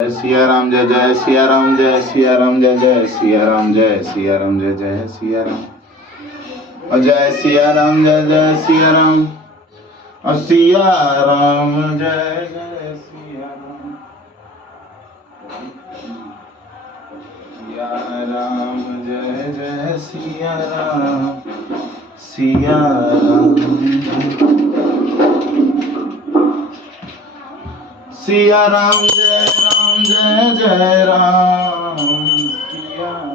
सिया राम जय जय सिया राम जय सिया राम जय जय सिया राम जय सिया राम जय जय सिया राम जय सिया राम जय जय सिया राम सिया राम जय जय सिया राम सिया राम जय जय सिया राम सिया राम सिया राम जय जय राम सिया राम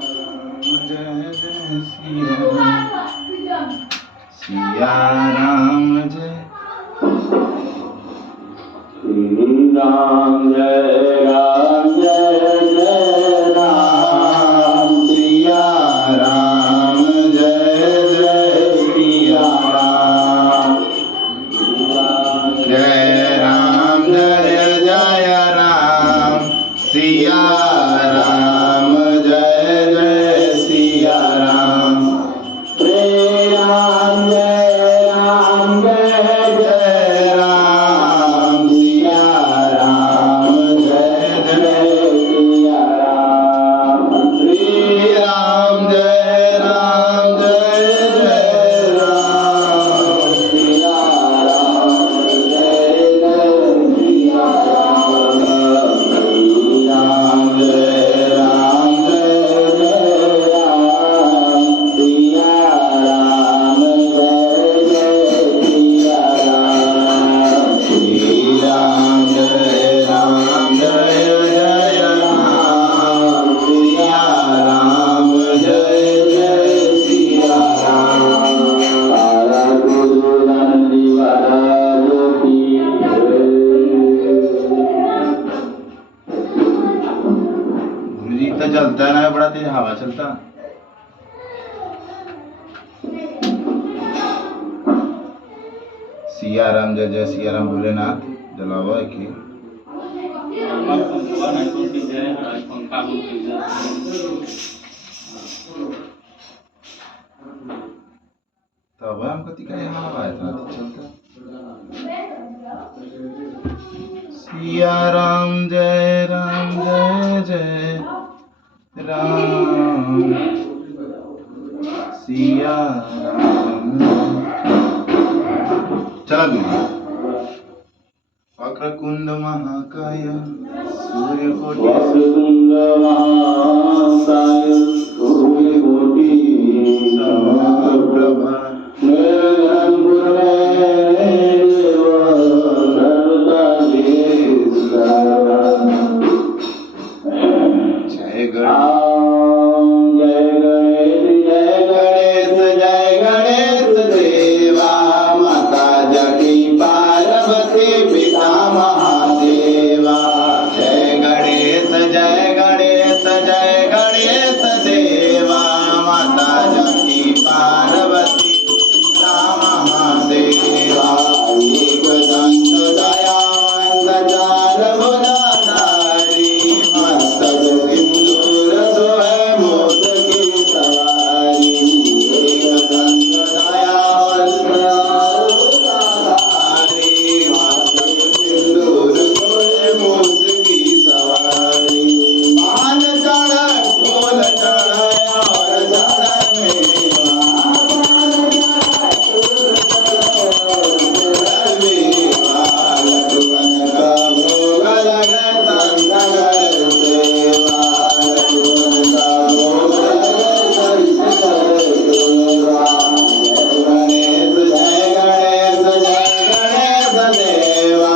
जय जय सिया राम सिया राम जय श्री राम जय जय राम सिया राम जय जय सिया राम जय राम जय जय राम सिया राम जय जय सिया राम जय राम जय जय राम सिया राम जय जय सिया राम श्री राम जय जय राम सिया राम जय जय सिया राम श्री राम जय जय राम सिया राम जय जय सिया राम श्री राम जय जय राम सिया राम जय जय सिया राम सारा गुरु नंदीवाल की गुरु जी तो चलता है ना, बड़ा तेज हवा चलता। सिया राम जय जय सिया राम भोलेनाथ जलावा की तब हम कति का यहाँ हवा इतना तेज चलता। सिया राम जय जय राम सिया राम चला दूँ वक्रकुंड महाकाय सूर्यकोटि समप्रभा जय गणेश देवा माता जटी पार्वती पिता महादेवा जय गणेश देवा माता जटी पार्वती पिता महादेवा एक दंत दयावंत चार भुजाधारी मस्तक सिंदूर सोहे मोद की सवारी एक दंत दयावंत चार भुजाधारी मस्तक सिंदूर सोहे मोद की सवारी पान चढ़ फूल चढ़ और चढ़ मेवा लड्डुअन का भोग लगे संतगर सेवा लड्डुअन का भोग लगे संतगर सेवा जय गणेश देवा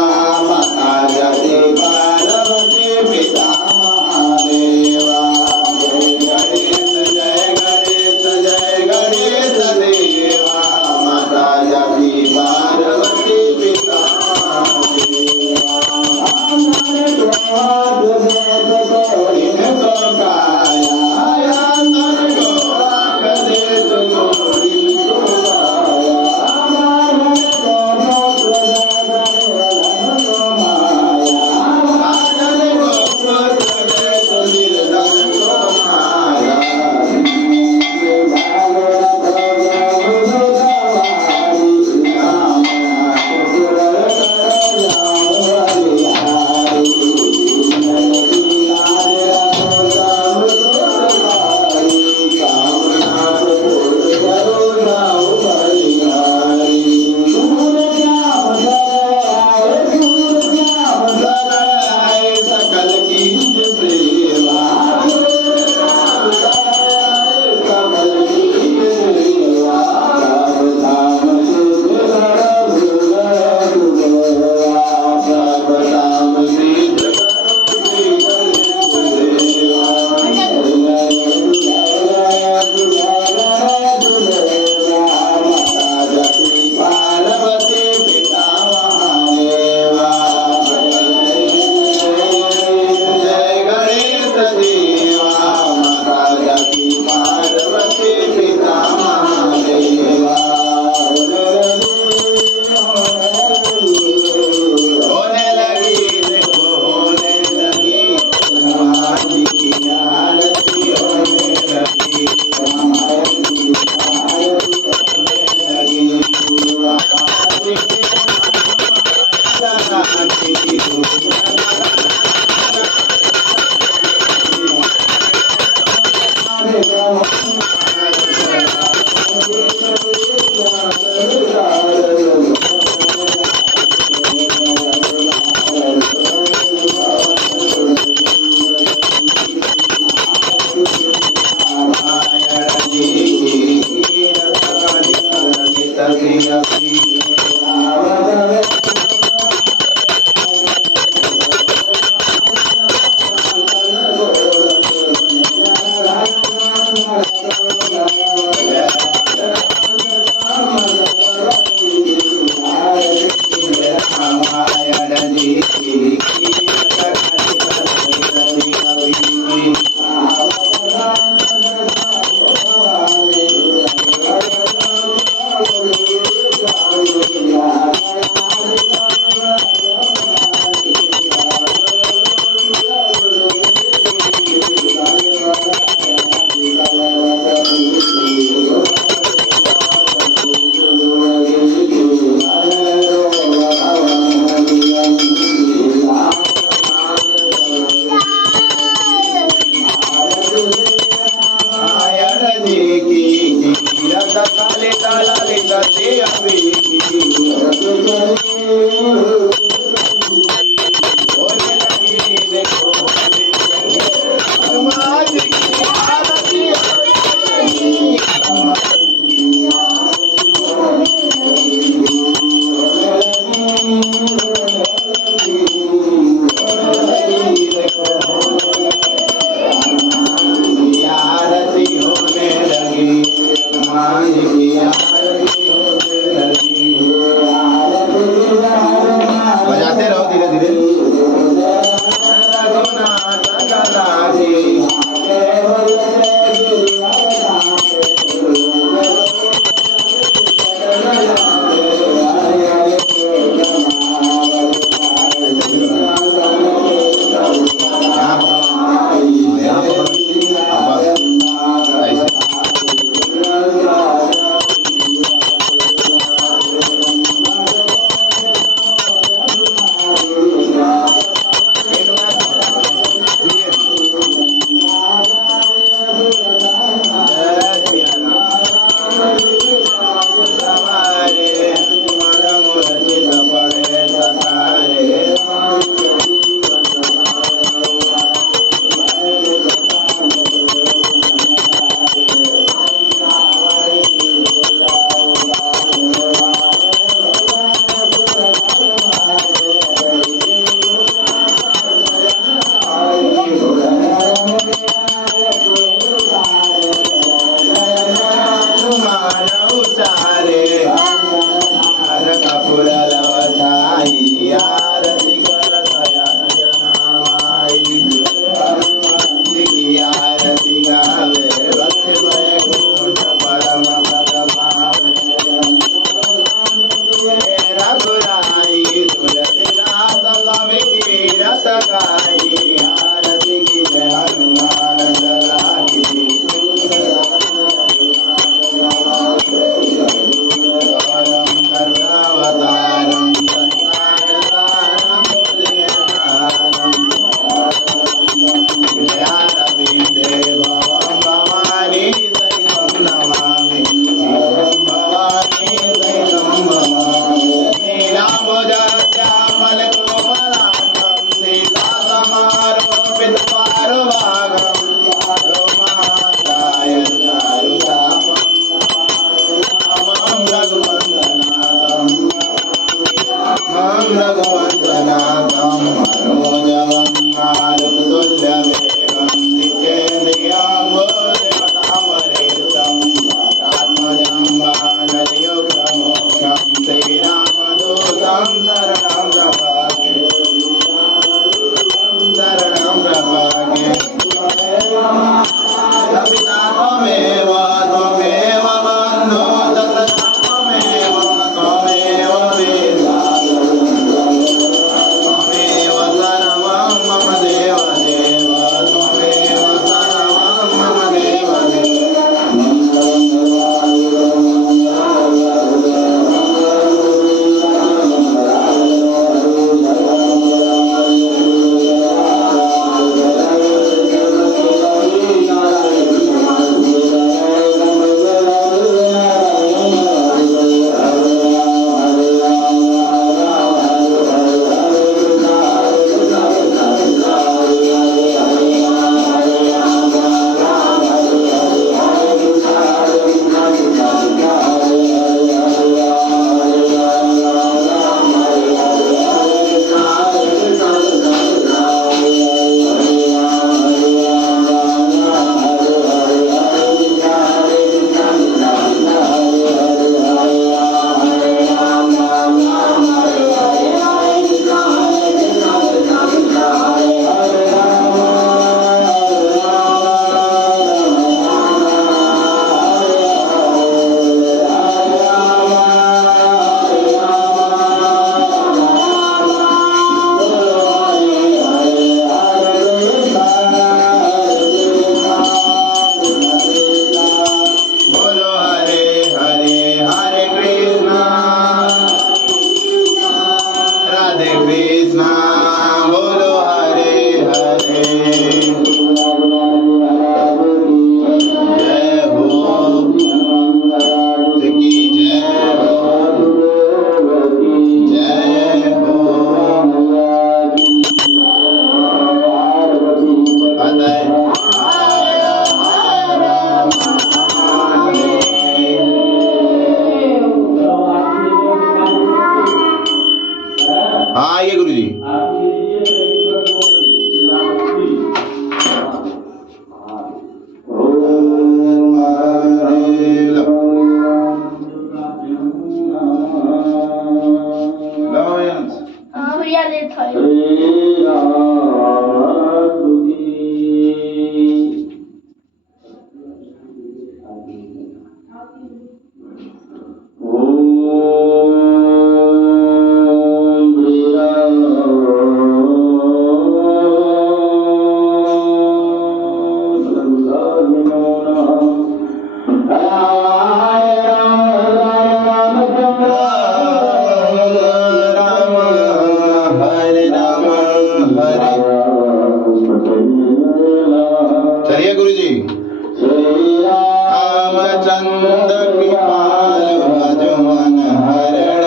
माता जटी पार्वती पिता महादेवा जय गणेश देवा माता जटी पार्वती पिता महादेवा पितपारभागं रोमाकाय चारुतापं मम रघुवंशनाथं मनोजवं मारुततुल्यवेगं जितेन्द्रियं आत्मजं वानरयोगमोक्षं श्रीरामदूतं शरणं प्रपद्ये पिता त्वमेव त्वमेव बन्धो तथा त्वमेव त्वमेव वेदा त्वमेव सर्वं मम देव देव त्वमेव सर्वं मम देव आइए गुरु जी। चलिए गुरु जी। रामचंद्र कृपाल भजमन हरण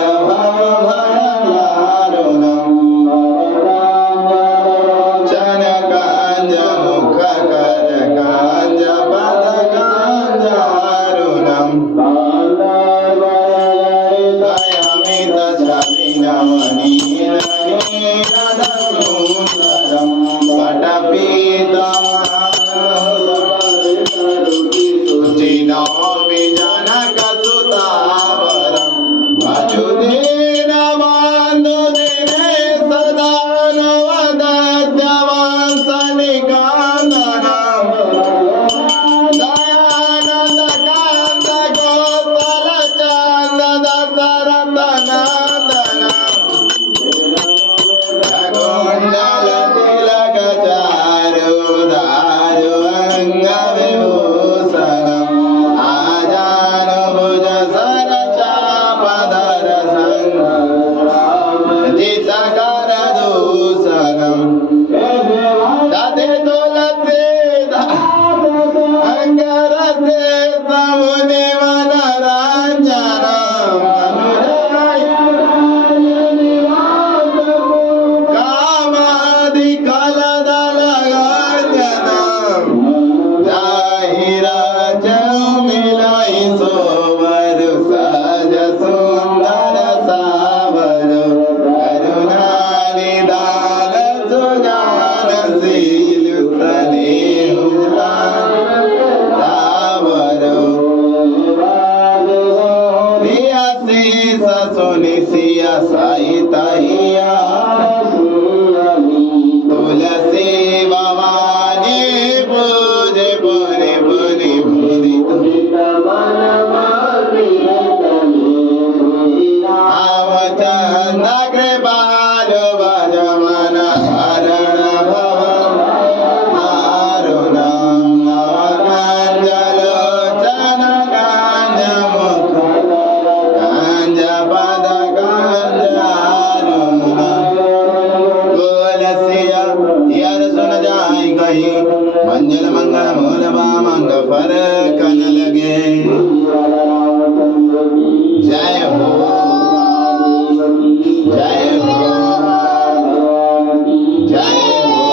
चन कांज मुख कर कांज पद कांजारुणम दयामित छविनवनीरनीरदसुंदरम पटपीतमनोहररुचिनोमि जनकसुतावरं वसुदेवबन्धुदिने सदा नवदत्यवांसनिकान्दनम् दयानन्दकान्त कौसलचान्द दशरथनन्दनम् कुण्डलतिलकचारुधार असील स्नेहुजा रावरो रिया से ससुनि सिया साइताइया तुलसी भवानी पूजे पुनि पुनि पुनि आवचंद कृपाल भजमन हरण भव मारुणं नवकाञ्जलोचन काञ्जमुख काञ्जपद काञ्जारुणं तुलसिया यर सुन जाय कही मंजल मंगल मूल बामंग फर कन लगे जय हो जय हो जय हो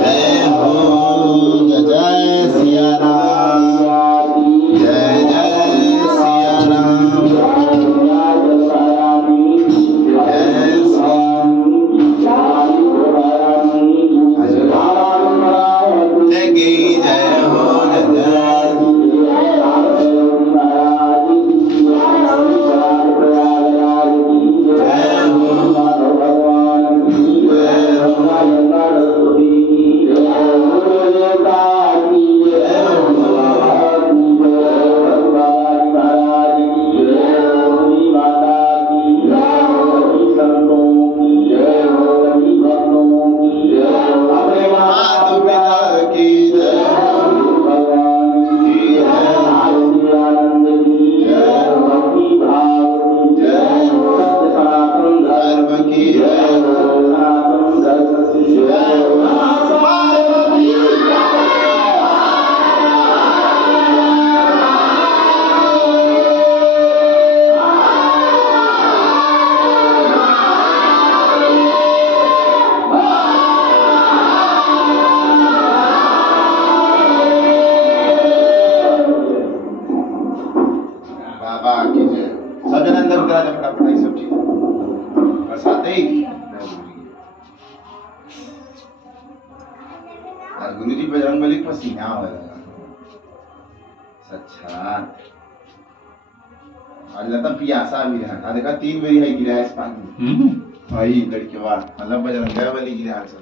जय हो जय सिया राम जय जय सिया राम जय जय की जय हो जय गुरुजी बजरंगबली को पसीना हो रहा अच्छा आज लता पियासा भी रहा देखा 3 बारी है गिरा इस पानी भाई लड़के वाह मतलब बजरंगबली गिरा